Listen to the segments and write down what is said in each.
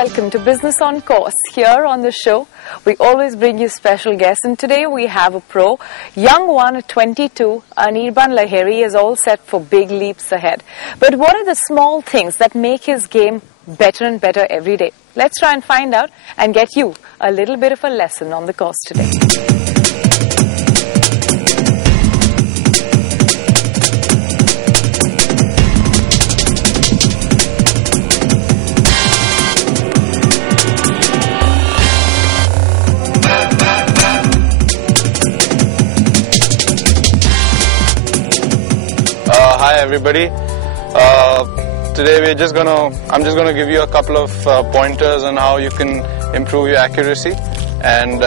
welcome to Business on Course. Here on the show, we always bring you special guests, and today we have a pro, young one at 22, Anirban Lahiri, is all set for big leaps ahead. But what are the small things that make his game better and better every day? Let's try and find out and get you a little bit of a lesson on the course today. Hi everybody. Today I'm just gonna give you a couple of pointers on how you can improve your accuracy and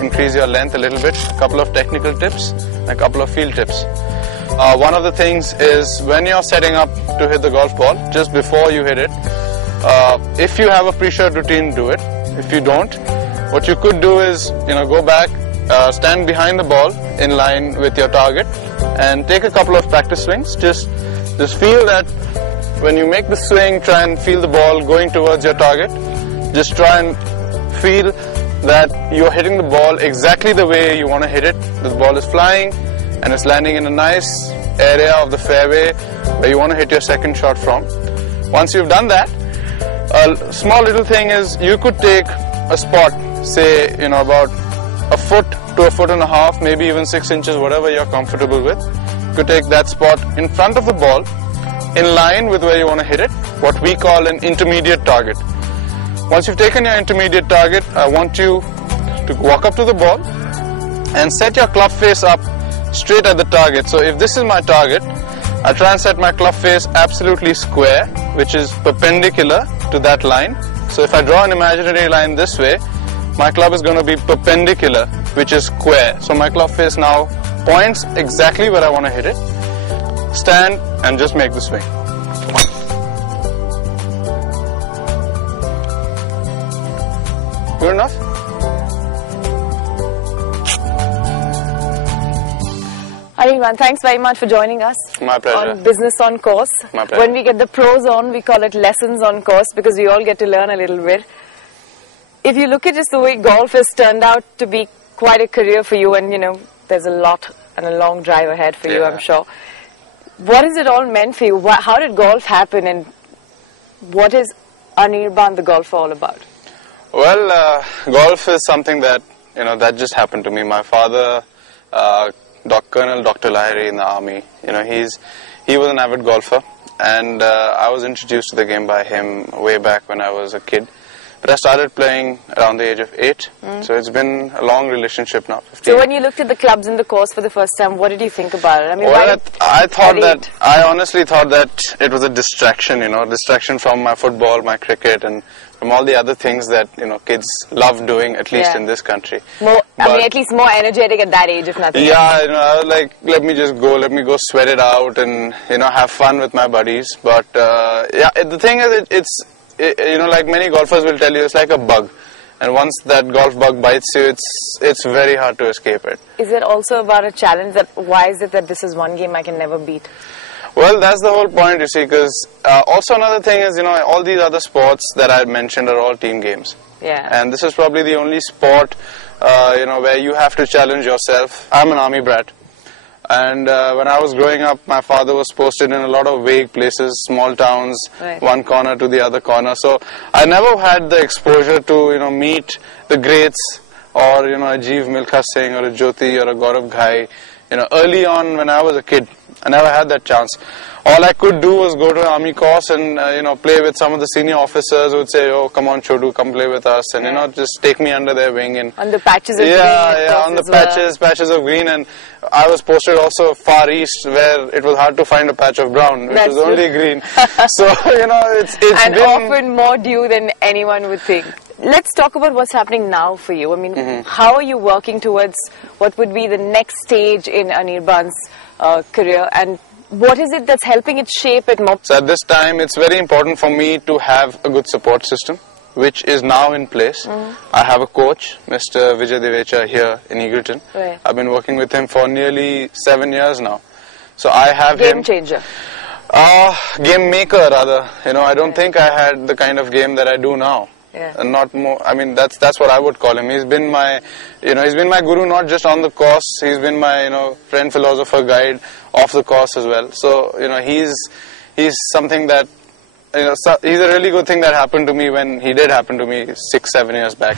increase your length a little bit. A couple of technical tips and a couple of field tips. One of the things is when you're setting up to hit the golf ball, just before you hit it, if you have a pre-shot routine, do it. If you don't, what you could do is go back, stand behind the ball in line with your target and take a couple of practice swings. Just feel that when you make the swing, try and feel the ball going towards your target. Just try and feel that you're hitting the ball exactly the way you want to hit it. The ball is flying and it's landing in a nice area of the fairway where you want to hit your second shot from. Once you've done that, a small little thing is you could take a spot, say about a foot to a foot and a half, maybe even 6 inches, whatever you're comfortable with. You could take that spot in front of the ball, in line with where you want to hit it, what we call an intermediate target. Once you've taken your intermediate target, I want you to walk up to the ball and set your club face up straight at the target. So if this is my target, I try and set my club face absolutely square, which is perpendicular to that line. So if I draw an imaginary line this way, my club is going to be perpendicular, which is square. So my club face now points exactly where I want to hit it. Stand and just make the swing. Good enough? Anirban, thanks very much for joining us. My pleasure. On Business on Course. My pleasure. When we get the pros on, we call it lessons on course because we all get to learn a little bit. If you look at just the way golf has turned out to be quite a career for you, and there's a lot and a long drive ahead for you, I'm sure. What has it all meant for you? How did golf happen, and what is Anirban the golfer all about? Well, golf is something that that just happened to me. My father, Colonel Dr. Lahiri in the army, he was an avid golfer, and I was introduced to the game by him way back when I was a kid. But I started playing around the age of 8, so it's been a long relationship now. 15. So when you looked at the clubs in the course for the first time, what did you think about it? I mean, I honestly thought that it was a distraction, distraction from my football, my cricket, and from all the other things that kids love doing, at least in this country. At least more energetic at that age, if nothing else. I was like, let me go sweat it out, and have fun with my buddies. But the thing is, it's like many golfers will tell you, it's like a bug, and once that golf bug bites you, it's very hard to escape it. Is it also about a challenge that why is it that this is one game I can never beat? Well, that's the whole point, you see, because also another thing is, all these other sports that I mentioned are all team games. Yeah. And this is probably the only sport, where you have to challenge yourself. I'm an army brat. And when I was growing up, my father was posted in a lot of vague places, small towns, one corner to the other corner. So I never had the exposure to, meet the greats, or, a Jeev Milkha Singh or a Jyoti or a Gaurav Ghai. Early on when I was a kid, I never had that chance. All I could do was go to an army course and, play with some of the senior officers who would say, oh, come on, Chodu, come play with us. And, just take me under their wing. And on the patches of green. On the patches of green. And I was posted also far east where it was hard to find a patch of brown, which was only green. So, it's and been often more due than anyone would think. Let's talk about what's happening now for you. I mean, how are you working towards what would be the next stage in Anirban's career, and what is it that's helping it shape it more? So at this time, it's very important for me to have a good support system, which is now in place. I have a coach, Mr. Vijay Devecha, here in Eagleton. Right. I've been working with him for nearly 7 years now. So I have Game changer. Game maker rather. I don't think I had the kind of game that I do now. Yeah. And not more. I mean, that's what I would call him. He's been my, he's been my guru, not just on the course. He's been my, friend, philosopher, guide off the course as well. So, he's something that, he's a really good thing that happened to me when he did happen to me 6-7 years back.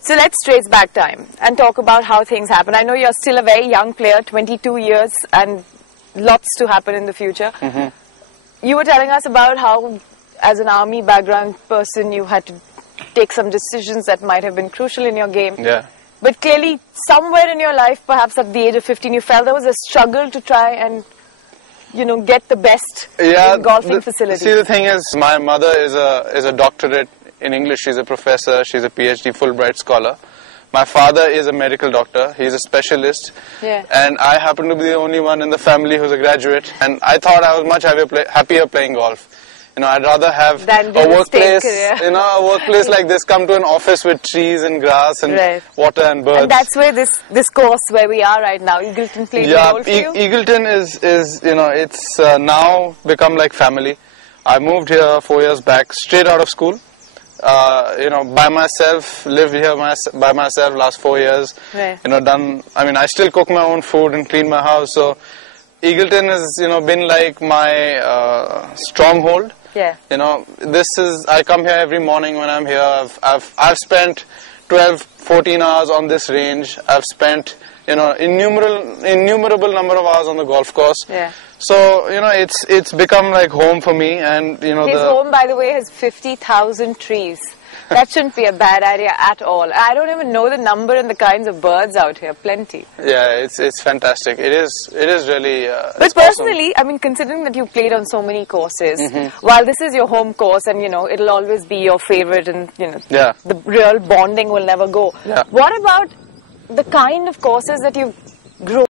So let's trace back time and talk about how things happen. I know you're still a very young player, 22 years, and lots to happen in the future. You were telling us about how, as an army background person, you had to take some decisions that might have been crucial in your game. Yeah. But clearly, somewhere in your life, perhaps at the age of 15, you felt there was a struggle to try and, get the best in golfing facilities. See, the thing is, my mother is a doctorate in English. She's a professor. She's a PhD Fulbright scholar. My father is a medical doctor. He's a specialist. Yeah. And I happen to be the only one in the family who's a graduate. And I thought I was much happier playing golf. I'd rather have a workplace, a workplace like this come to an office with trees and grass and water and birds. And that's where this course where we are right now, Eagleton, plays a role for you? Eagleton is it's now become like family. I moved here 4 years back, straight out of school. By myself, lived here by myself last 4 years. Right. I still cook my own food and clean my house. So Eagleton has, been like my stronghold. Yeah. I come here every morning when I'm here. I've spent 12, 14 hours on this range. I've spent, innumerable number of hours on the golf course. Yeah. So, it's become like home for me. And, His home, by the way, has 50,000 trees. That shouldn't be a bad idea at all. I don't even know the number and the kinds of birds out here. Plenty. Yeah, it's fantastic. It is really. But personally, awesome. Considering that you played on so many courses, while this is your home course and it'll always be your favorite, and the real bonding will never go. Yeah. What about the kind of courses that you've grown